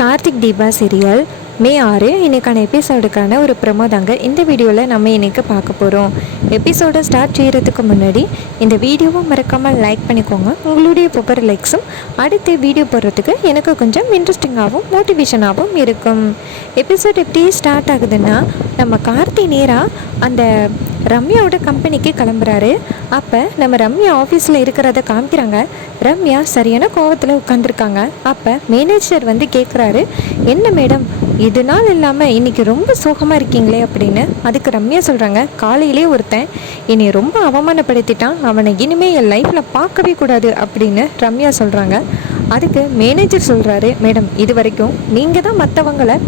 Karthik Deepa serial மே 6 இன்றைக்கான எபிசோடுக்கான ஒரு promo தாங்க இந்த வீடியோவில் நம்ம இன்றைக்கி பார்க்க போகிறோம். எபிசோடை ஸ்டார்ட் செய்கிறதுக்கு முன்னாடி இந்த வீடியோவை மறக்காமல் லைக் பண்ணிக்கோங்க. உங்களுடைய ஒவ்வொரு லைக்ஸும் அடுத்த வீடியோ போடுறதுக்கு எனக்கு கொஞ்சம் இன்ட்ரெஸ்டிங்காகவும் மோட்டிவேஷனாகவும் இருக்கும். எபிசோட் எப்படி ஸ்டார்ட் ஆகுதுன்னா, நம்ம கார்த்தி நேராக அந்த ரம்யாவோட கம்பெனிக்கு கிளம்புறாரு. அப்போ நம்ம ரம்யா ஆஃபீஸில் இருக்கிறத காமிக்கிறாங்க. ரம்யா சரியான கோவத்தில் உட்காந்துருக்காங்க. அப்போ மேனேஜர் வந்து கேட்குறாரு, என்ன மேடம் இது நாள் இல்லாமல் இன்றைக்கி ரொம்ப சோகமாக இருக்கீங்களே அப்படின்னு. அதுக்கு ரம்யா சொல்கிறாங்க, காலையிலே ஒருத்தன் என்னை ரொம்ப அவமானப்படுத்திட்டான், அவனை இனிமேல் என் லைஃப்பில் பார்க்கவே கூடாது அப்படின்னு ரம்யா சொல்கிறாங்க. அதுக்கு மேனேஜர் சொல்கிறாரு, மேடம் இது வரைக்கும் நீங்கள் தான் மற்றவங்களை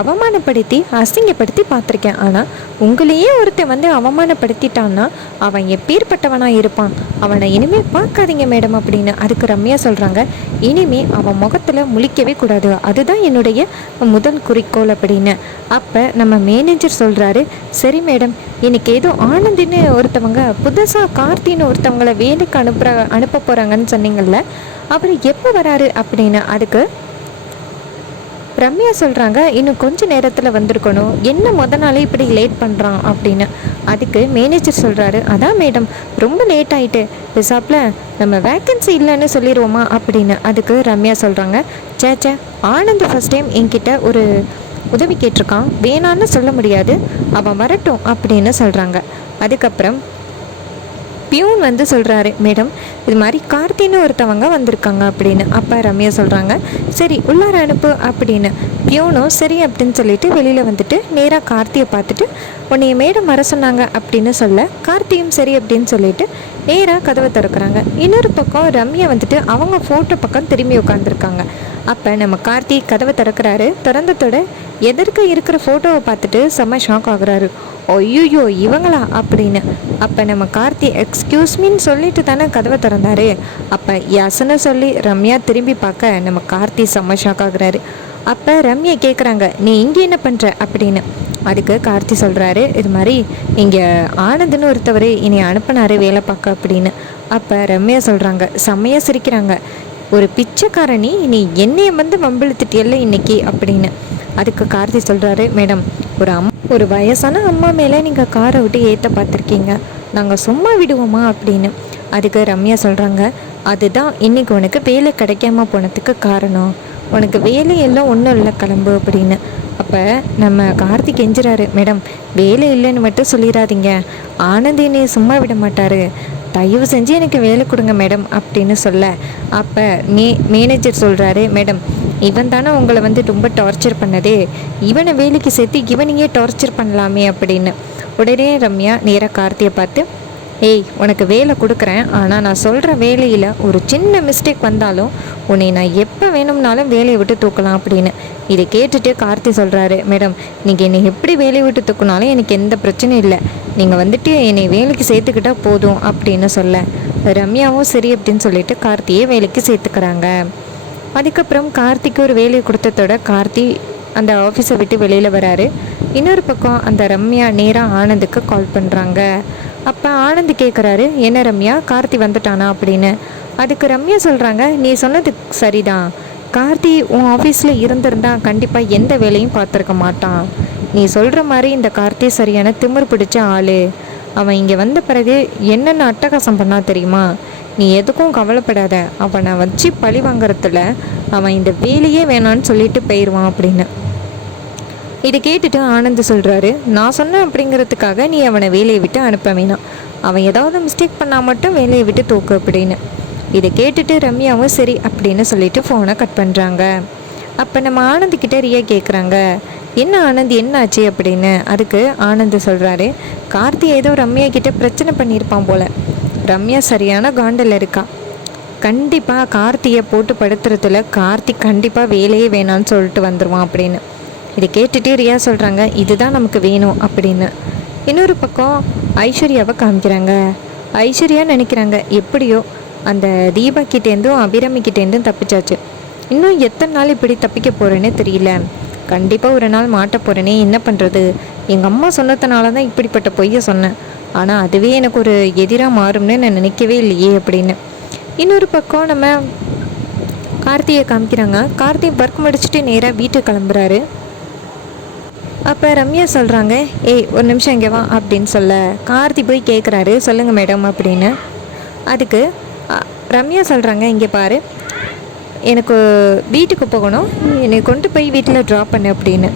அவமானப்படுத்தி அசிங்கப்படுத்தி பார்த்துருக்கேன், ஆனால் உங்களையே ஒருத்தன் வந்து அவமானப்படுத்திட்டான்னா அவன் எப்பேற்பட்டவனாக இருப்பான், அவனை இனிமேல் பார்க்காதீங்க மேடம் அப்படின்னு. அதுக்கு ரம்யா சொல்கிறாங்க, இனிமேல் அவன் முகத்தில் முழிக்கவே கூடாது, அதுதான் என்னுடைய முதல் குறிக்கோள் அப்படின்னு. அப்போ நம்ம மேனேஜர் சொல்கிறாரு, சரி மேடம், இன்னைக்கு ஏதோ ஆனந்தின்னு ஒருத்தவங்க புதுசாக கார்த்தின்னு ஒருத்தவங்களை வேலைக்கு அனுப்ப போகிறாங்கன்னு சொன்னீங்கள்ல, அவர் எப்போ வராரு அப்படின்னு. அதுக்கு ரம்யா சொல்கிறாங்க, இன்னும் கொஞ்சம் நேரத்தில் வந்திருக்கணும், என்ன நாளே இப்படி லேட் பண்ணுறான் அப்படின்னு. அதுக்கு மேனேஜர் சொல்கிறாரு, அதான் மேடம் ரொம்ப லேட் ஆகிட்டு, பிசாப்பில் நம்ம வேக்கன்சி இல்லைன்னு சொல்லிடுவோமா அப்படின்னு. அதுக்கு ரம்யா சொல்கிறாங்க, சேச்சே, ஆனந்த் ஃபஸ்ட் டைம் என்கிட்ட ஒரு உதவி கேட்டிருக்கான், வேணான்னு சொல்ல முடியாது, அவன் வரட்டும் அப்படின்னு சொல்கிறாங்க. அதுக்கப்புறம் பியூன் வந்து சொல்கிறாரு, மேடம் இது மாதிரி கார்த்தின்னு ஒருத்தவங்க வந்திருக்காங்க அப்படின்னு. அப்போ ரம்யா சொல்கிறாங்க, சரி உள்ளார அனுப்பு அப்படின்னு. பியூனும் சரி அப்படின்னு சொல்லிட்டு வெளியில் வந்துட்டு நேராக கார்த்தியை பார்த்துட்டு, உன்னைய மேடம் வர சொன்னாங்க அப்படின்னு சொல்ல, கார்த்தியும் சரி அப்படின்னு சொல்லிட்டு நேராக கதவை திறக்கிறாங்க. இன்னொரு பக்கம் ரம்யா வந்துட்டு அவங்க ஃபோட்டோ பக்கம் திரும்பி உட்காந்துருக்காங்க. அப்போ நம்ம கார்த்தி கதவை திறக்கிறாரு. திறந்ததோட எதற்கு இருக்கிற ஃபோட்டோவை பார்த்துட்டு செம்ம ஷாக் ஆகுறாரு. ஐயோ இவங்களா அப்படின்னு. அப்போ நம்ம கார்த்தி எக்ஸ்கியூஸ் மீன்னு சொல்லிட்டு தானே கதவை திறந்தாரு. அப்போ யசனை சொல்லி ரம்யா திரும்பி பார்க்க நம்ம கார்த்தி செம்ம ஷாக் ஆகுறாரு. அப்போ ரம்யா கேட்குறாங்க, நீ இங்கே என்ன பண்ணுற அப்படின்னு. அதுக்கு கார்த்தி சொல்கிறாரு, இது மாதிரி இங்கே ஆனந்துன்னு ஒருத்தவர் என்னை அனுப்பினாரு வேலை பார்க்க அப்படின்னு. அப்போ ரம்யா சொல்கிறாங்க, செம்மையாக சிரிக்கிறாங்க, ஒரு பிச்சைக்காரணி நீ என்னையை வந்து வம்பிழுத்துட்டியல்ல இன்னைக்கு அப்படின்னு. அதுக்கு கார்த்தி சொல்கிறாரு, மேடம் ஒரு வயசான அம்மா மேலே நீங்கள் காரை விட்டு ஏற்ற பார்த்துருக்கீங்க, நாங்கள் சும்மா விடுவோமா அப்படின்னு. அதுக்கு ரம்யா சொல்கிறாங்க, அதுதான் இன்றைக்கி உனக்கு வேலை கிடைக்காம போனதுக்கு காரணம், உனக்கு வேலையெல்லாம் ஒன்றும் இல்லை கிளம்பு அப்படின்னு. அப்போ நம்ம கார்த்திக் கெஞ்சுறாரு, மேடம் வேலை இல்லைன்னு மட்டும் சொல்லிடாதீங்க, ஆனந்த் என்னை சும்மா விட மாட்டார், தயவு செஞ்சு எனக்கு வேலை கொடுங்க மேடம் அப்படின்னு சொல்ல. அப்போ மேனேஜர் சொல்கிறாரு, மேடம் இவன் தானே உங்களை வந்து ரொம்ப டார்ச்சர் பண்ணதே, இவனை வேலைக்கு சேர்த்து இவனையே டார்ச்சர் பண்ணலாமே அப்படின்னு. உடனே ரம்யா நேராக கார்த்தியை பார்த்து, ஏய் உனக்கு வேலை கொடுக்குறேன், ஆனால் நான் சொல்கிற வேலையில் ஒரு சின்ன மிஸ்டேக் வந்தாலும் உன்னை நான் எப்போ வேணும்னாலும் வேலையை விட்டு தூக்கலாம் அப்படின்னு. இதை கேட்டுட்டு கார்த்தி சொல்கிறாரு, மேடம் நீங்கள் என்னை எப்படி வேலையை விட்டு தூக்கினாலும் எனக்கு எந்த பிரச்சனையும் இல்லை, நீங்கள் வந்துட்டு என்னை வேலைக்கு சேர்த்துக்கிட்டால் போதும் அப்படின்னு சொல்ல, ரம்யாவும் சரி அப்படின்னு சொல்லிட்டு கார்த்தியை வேலைக்கு சேர்த்துக்கிறாங்க. அதுக்கப்புறம் கார்த்திக்கு ஒரு வேலையை கொடுத்ததோட கார்த்தி அந்த ஆஃபீஸை விட்டு வெளியில் வராரு. இன்னொரு பக்கம் அந்த ரம்யா நேராக ஆனந்துக்கு கால் பண்ணுறாங்க. அப்போ ஆனந்த் கேட்குறாரு, என்ன ரம்யா கார்த்தி வந்துட்டானா அப்படின்னு. அதுக்கு ரம்யா சொல்கிறாங்க, நீ சொன்னது சரிதான், கார்த்தி உன் ஆஃபீஸில் இருந்திருந்தா கண்டிப்பாக எந்த வேலையும் பார்த்துருக்க மாட்டான், நீ சொல்கிற மாதிரி இந்த கார்த்தி சரியான திமிர் பிடிச்ச ஆள், அவன் இங்கே வந்த பிறகு என்னென்ன அட்டகாசம் பண்ணா தெரியுமா, நீ எதுக்கும் கவலைப்படாத, அவனை வச்சு பழி வாங்குறதுல அவன் இந்த வேலையே வேணான்னு சொல்லிட்டு போயிடுவான் அப்படின்னு. இதை கேட்டுட்டு ஆனந்த் சொல்கிறாரு, நான் சொன்னேன் அப்படிங்கிறதுக்காக நீ அவனை வேலையை விட்டு அனுப்ப வேணாம், அவன் ஏதாவது மிஸ்டேக் பண்ணால் மட்டும் வேலையை விட்டு தூக்கு அப்படின்னு. இதை கேட்டுட்டு ரம்யாவும் சரி அப்படின்னு சொல்லிட்டு ஃபோனை கட் பண்ணுறாங்க. அப்போ நம்ம ஆனந்த்கிட்ட ரியா கேட்குறாங்க, என்ன ஆனந்த் என்ன ஆச்சு அப்படின்னு. அதுக்கு ஆனந்த் சொல்கிறாரு, கார்த்தி ஏதோ ரம்யா கிட்ட பிரச்சனை பண்ணியிருப்பான் போல, ரம்யா சரியான காண்டில் இருக்கா, கண்டிப்பாக கார்த்தியை போட்டு படுத்துறதுல கார்த்தி கண்டிப்பாக வேலையே வேணான்னு சொல்லிட்டு வந்துடுவான் அப்படின்னு. இதை கேட்டுட்டு ரியா சொல்கிறாங்க, இதுதான் நமக்கு வேணும் அப்படின்னு. இன்னொரு பக்கம் ஐஸ்வர்யாவை காமிக்கிறாங்க. ஐஸ்வர்யா நினைக்கிறாங்க, எப்படியோ அந்த தீபா கிட்டேருந்தும் அபிராமி கிட்டேருந்தும் தப்பிச்சாச்சு, இன்னும் எத்தனை நாள் இப்படி தப்பிக்க போகிறேன்னே தெரியல, கண்டிப்பாக ஒரு நாள் மாட்ட போகிறேனே, என்ன பண்ணுறது, எங்கள் அம்மா சொன்னதுனால தான் இப்படிப்பட்ட பொய்யை சொன்னேன், ஆனால் அதுவே எனக்கு ஒரு எதிராக மாறும்னு நான் நினைக்கவே இல்லையே அப்படின்னு. இன்னொரு பக்கம் நம்ம கார்த்தியை காமிக்கிறாங்க. கார்த்தி ஒர்க் முடிச்சுட்டு நேராக வீட்டுக்கு கிளம்புறாரு. அப்போ ரம்யா சொல்கிறாங்க, ஏய் ஒரு நிமிஷம் இங்கே வா அப்படின்னு சொல்ல கார்த்தி போய் கேட்குறாரு, சொல்லுங்கள் மேடம் அப்படின்னு. அதுக்கு ரம்யா சொல்கிறாங்க, இங்கே பாரு, எனக்கு வீட்டுக்கு போகணும், என்னை கொண்டு போய் வீட்டில் ட்ராப் பண்ணு அப்படின்னு.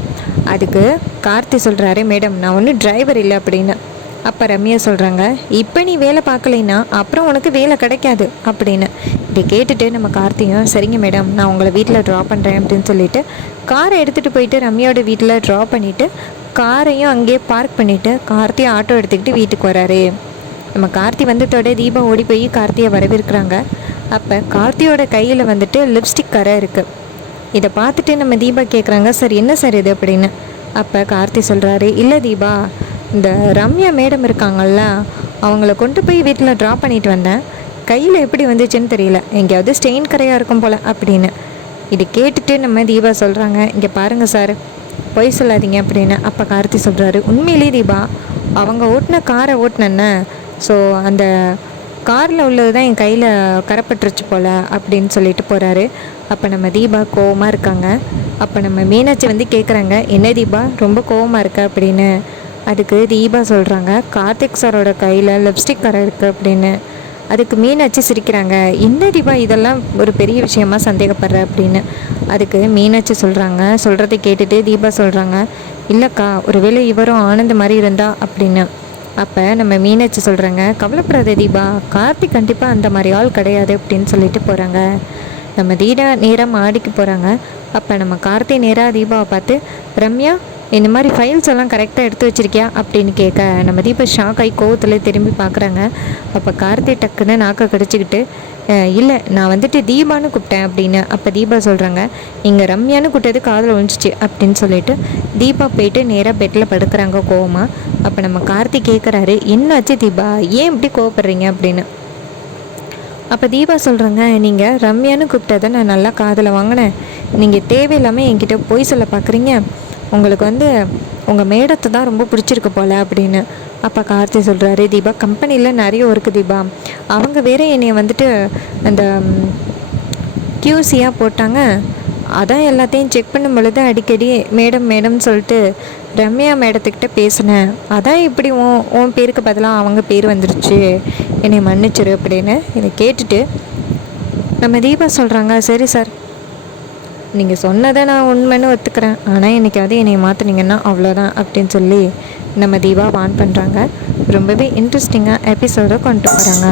அதுக்கு கார்த்தி சொல்கிறாரு, மேடம் நான் ஒன்றும் டிரைவர் இல்லை அப்படின்னு. அப்போ ரம்யா சொல்கிறாங்க, இப்போ நீ வேலை பார்க்கலைன்னா அப்புறம் உனக்கு வேலை கிடைக்காது அப்படின்னு. இதை கேட்டுட்டு நம்ம கார்த்தியும், சரிங்க மேடம் நான் உங்களை வீட்டில் ட்ராப் பண்ணுறேன் அப்படின்னு சொல்லிட்டு காரை எடுத்துகிட்டு போயிட்டு ரம்யாவோட வீட்டில் ட்ராப் பண்ணிவிட்டு காரையும் அங்கேயே பார்க் பண்ணிவிட்டு கார்த்தியை ஆட்டோ எடுத்துக்கிட்டு வீட்டுக்கு வராரு. நம்ம கார்த்தி வந்ததோட தீபா ஓடி போய் கார்த்தியை வரவேற்கிறாங்க. அப்போ கார்த்தியோட கையில் வந்துட்டு லிப்ஸ்டிக் கரை இருக்குது. இதை பார்த்துட்டு நம்ம தீபா கேட்குறாங்க, சார் என்ன சார் இது அப்படின்னு. அப்போ கார்த்தி சொல்கிறாரு, இல்லை தீபா, இந்த ரம்யா மேடம் இருக்காங்கல்ல, அவங்கள கொண்டு போய் வீட்டில் ட்ராப் பண்ணிட்டு வந்தேன், கையில் எப்படி வந்துச்சுன்னு தெரியல, எங்கேயாவது ஸ்டெயின் கரையாக இருக்கும் போல் அப்படின்னு. இது கேட்டுட்டு நம்ம தீபா சொல்கிறாங்க, இங்கே பாருங்கள் சார், பொய் சொல்லாதீங்க அப்படின்னு. அப்போ கார்த்தி சொல்கிறாரு, உண்மையிலே தீபா அவங்க ஓட்டின காரை ஓட்டினேன்ன, ஸோ அந்த காரில் உள்ளது தான் என் கையில் கரப்பட்டுருச்சு போல் அப்படின்னு சொல்லிட்டு போகிறாரு. அப்போ நம்ம தீபா கோவமாக இருக்காங்க. அப்போ நம்ம மீனாட்சி வந்து கேட்குறாங்க, என்ன தீபா ரொம்ப கோவமாக இருக்க அப்படின்னு. அதுக்கு தீபா சொல்கிறாங்க, கார்த்திக் சாரோட கையில் லிப்ஸ்டிக் கரை இருக்குது அப்படின்னு. அதுக்கு மீனாட்சி சிரிக்கிறாங்க, என்ன தீபா இதெல்லாம் ஒரு பெரிய விஷயமா சந்தேகப்படுற அப்படின்னு. அதுக்கு மீனாட்சி சொல்கிறாங்க, சொல்கிறத கேட்டுட்டு தீபா சொல்கிறாங்க, இல்லைக்கா ஒருவேளை இவரும் ஆனந்த மாதிரி இருந்தா அப்படின்னு. அப்போ நம்ம மீனாட்சி சொல்கிறாங்க, கவலைப்படாத தீபா, கார்த்திக் கண்டிப்பாக அந்த மாதிரி ஆள் கிடையாது அப்படின்னு சொல்லிட்டு போகிறாங்க. நம்ம தீடா நேராக மாடிக்கு போகிறாங்க. அப்போ நம்ம கார்த்தி நேராக தீபாவை பார்த்து, ரம்யா இந்த மாதிரி ஃபைல்ஸ் எல்லாம் கரெக்டாக எடுத்து வச்சிருக்கியா அப்படின்னு கேட்க நம்ம தீபா ஷாக் ஆகி கோவத்தில் திரும்பி பார்க்குறாங்க. அப்போ கார்த்தி டக்குன்னு நாக்கை கடிச்சிக்கிட்டு, இல்லை நான் வந்துட்டு தீபான்னு கூப்பிட்டேன் அப்படின்னு. அப்போ தீபா சொல்கிறாங்க, நீங்கள் ரம்யான்னு கூப்பிட்டது காதில் ஒழிஞ்சிச்சு அப்படின்னு சொல்லிட்டு தீபா போயிட்டு நேராக பெட்டில் படுக்கிறாங்க கோவமாக. அப்போ நம்ம கார்த்தி கேட்குறாரு, என்னாச்சு தீபா, ஏன் இப்படி கோவப்படுறீங்க அப்படின்னு. அப்போ தீபா சொல்கிறாங்க, நீங்கள் ரம்யான்னு கூப்பிட்டதை நான் நல்லா காதில் வாங்கினேன், நீங்கள் தேவையில்லாமல் என்கிட்ட பொய் சொல்ல பார்க்குறீங்க, உங்களுக்கு வந்து உங்கள் மேடத்தை தான் ரொம்ப பிடிச்சிருக்கு போல் அப்படின்னு. அப்போ கார்த்தி சொல்கிறாரு, தீபா கம்பெனியில் நிறைய இருக்குது தீபா, அவங்க வேறு என்னை வந்துட்டு அந்த கியூசியாக போட்டாங்க, அதான் எல்லாத்தையும் செக் பண்ணும் பொழுது அடிக்கடி மேடம் மேடம்னு சொல்லிட்டு ரம்யா மேடத்துக்கிட்ட பேசினேன், அதான் இப்படி உன் பேருக்கு பதிலாக அவங்க பேர் வந்துருச்சு, என்னை மன்னிச்சிரு அப்படின்னு. இதை கேட்டுட்டு நம்ம தீபா சொல்கிறாங்க, சரி சார், நீங்கள் சொன்னதை நான் உண்மைன்னு ஒத்துக்கிறேன், ஆனால் என்றைக்காவது என்னை மாற்றினீங்கன்னா அவ்வளோதான் அப்படின்னு சொல்லி நம்ம தீபா வான் பண்ணுறாங்க. ரொம்பவே இன்ட்ரெஸ்டிங்காக எபிசோடை கொண்டு போகிறாங்க.